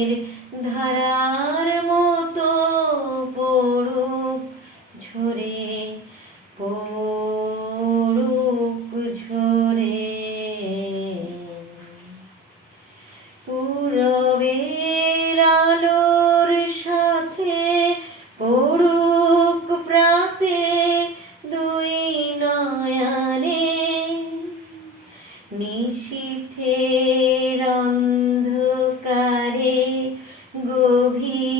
শ্রাবণের নিশীথের অন্ধকারে গভীর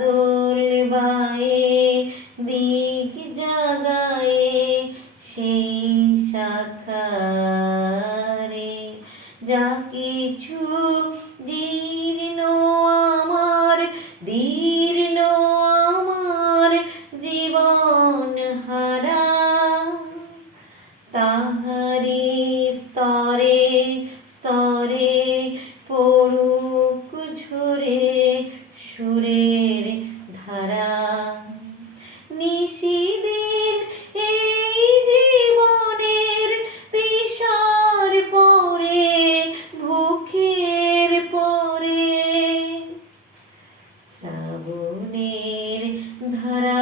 বাদল বায়ে জলের ধারা। নিশিদিন এই জীবনের দিশার পরে ভুখের পরে শ্রাবণের ধারা